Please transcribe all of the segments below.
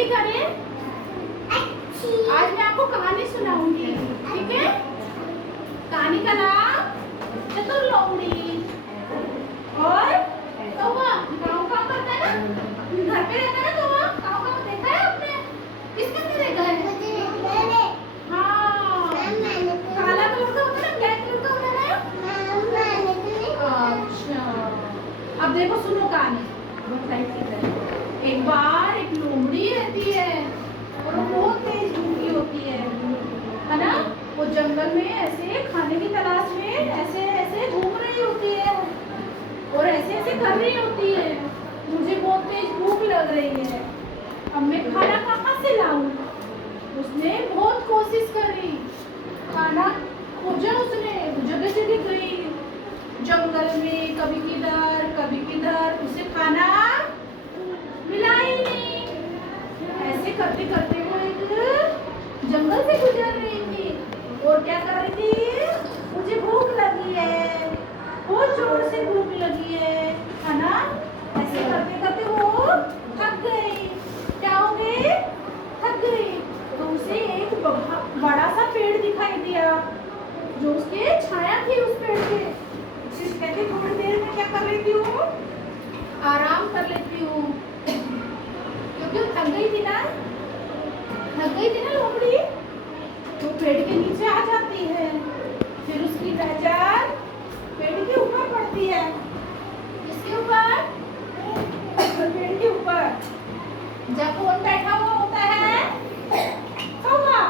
Ready करें? आज मैं आपको कहानी सुनाऊंगी, ठीक है? कहानी का नाम चतुर लोमड़ी और कौवा। गाँव काम करता है ना, घर पे रहता है ना कौवा। गाँव काम देखा है आपने? किसने देखा है? हाँ, काला कलर का होता है ना, ब्लैक कलर का होता है ना। अच्छा, अब देखो, सुनो कहानी। एक बार एक लोमड़ी रहती है और वो बहुत तेज भूखी होती है ना। वो जंगल में ऐसे खाने की तलाश में ऐसे ऐसे घूम रही होती है और ऐसे ऐसे कर रही होती है, मुझे बहुत तेज भूख लग रही है, अब मैं खाना कहाँ से लाऊं? उसने बहुत कोशिश करी, खाना खोजा उसने, जगह जगह गई जंगल में, कभी किधर, उसे खाना मिला ही नहीं। ऐसे करते करते वो एक जंगल से गुजर रही थी और क्या कर रही थी? मुझे भूख लगी है, बहुत जोर से भूख लगी है ना। ऐसे करते करते वो थक गई। क्या हो गई? थक गई। तो उसे एक बड़ा सा पेड़ दिखाई दिया, जो उसके छाया थी उस पेड़ पे। कहती थोड़ी देर में क्या कर लेती हूँ, आराम कर लेती हूँ, क्योंकि वो थक गई थी ना लोमड़ी। तो पेड़ के नीचे आ जाती है, फिर उसकी नजर पेड़ के ऊपर पड़ती है। किसके ऊपर? पेड़ के ऊपर। जब कौन बैठा हुआ होता है? कौवा।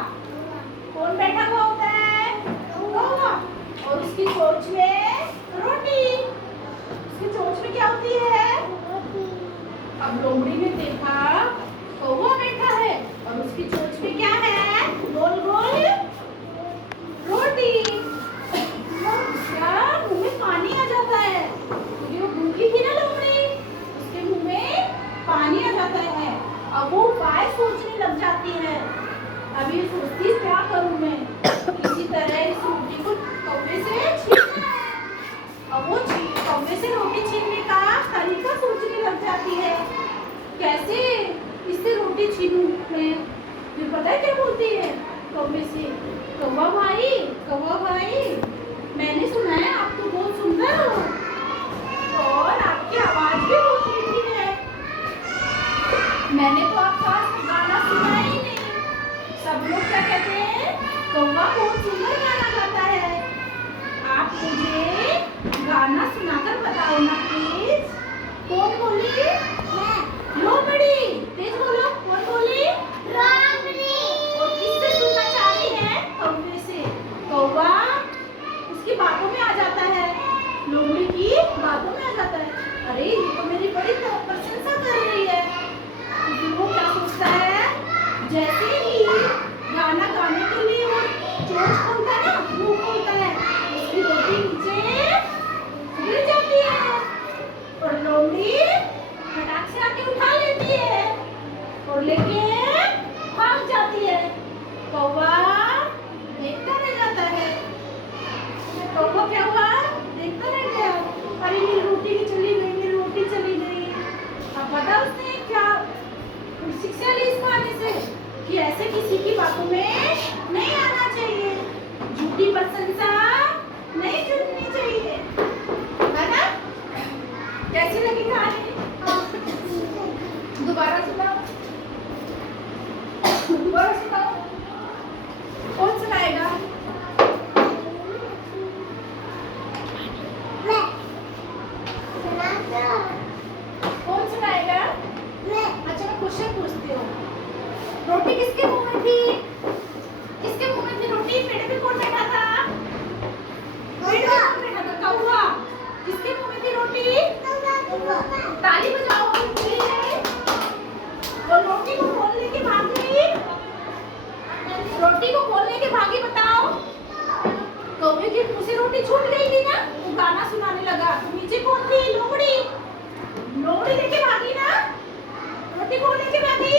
कौन बैठा हुआ होता है? कौवा। और उसकी चोंच में रोटी। उसकी चोंच में क्या होती है? अब लोमड़ी ने देखा कौवा बैठा है और उसकी चोंच में क्या है? गोल गोल रोटी। उसका मुंह में पानी आ जाता है, क्योंकि वो भूखी थी ना लोमड़ी, उसके मुंह में पानी आ जाता है। अब वो उपाय सोचने लग जाती है। अभी सोचती क्या करूं मैं, किसी तरह इस रोटी को कौवे से छीनना है। अब वो कौवे से रोटी छीनने का तरीका सोचने लग जाती है, कैसे इससे रोटी छीनूं मैं। फिर पता है क्या बोलती है कौवे से? कौवा भाई, मैंने सुना है आप तो बहुत सुंदर हो और आपकी आवाज भी बहुत मीठी है। मैंने तो आपका गाना सुना ही नहीं। सब लोग क्या कहते हैं? कौवा बहुत सुंदर गाना गाता है। आप मुझे गाना सुनाकर बताओ ना प्लीज। कौन बोली? लोमड़ी। तेज बोलो, कौन बोली? लोमड़ी। और किससे सुनना चाह रही है? कौवे से। कौवा उसकी बातों में आ जाता है, लोमड़ी की बातों में आ जाता है। अरे ये तो मेरी बड़ी प्रशंसा कर रही है। तो वो क्या सोचता है? जैसे ही गाना गाने के लिए वो चोंच खोलता है ना, मुंह खोलता है, उसकी रोटी नीचे गिर जाती है और लोमड़ी फटाक से आके उठा लेती है और लेके भाग जाती है। कौवा देखता रह जाता है। कौवा क्या हुआ? देखता रह गया। अरे मेरी रोटी भी चली गई, मेरी रोटी चली गई। अब पता उसने क्या शिक्षा ली इस कहानी से, कि ऐसे किसी की बातों में नहीं आना चाहिए, झूठी प्रशंसा नहीं सुननी चाहिए, है ना? कैसी लगी कहानी? दोबारा सुनाओ। कौन सुनाएगा? कौन सुनाएगा? अच्छा, मैं क्वेश्चन पूछती हूँ। रोटी किसके मुंह में थी? किसके मुंह में थी रोटी? पेड़ पे कौन बैठा था? पेड़ पे कौन बैठा था? कौवा। किसके मुंह में थी रोटी? ताली बजाओ। और रोटी को खोलने के भागी, रोटी को खोलने के भागी बताओ। कौवे के मुंह से रोटी छूट गई थी ना, वो गाना सुनाने लगा। तो नीचे कौन थी? लोमड़ी। लोमड़ी लेके भागी ना, रोटी खोलने के भागी।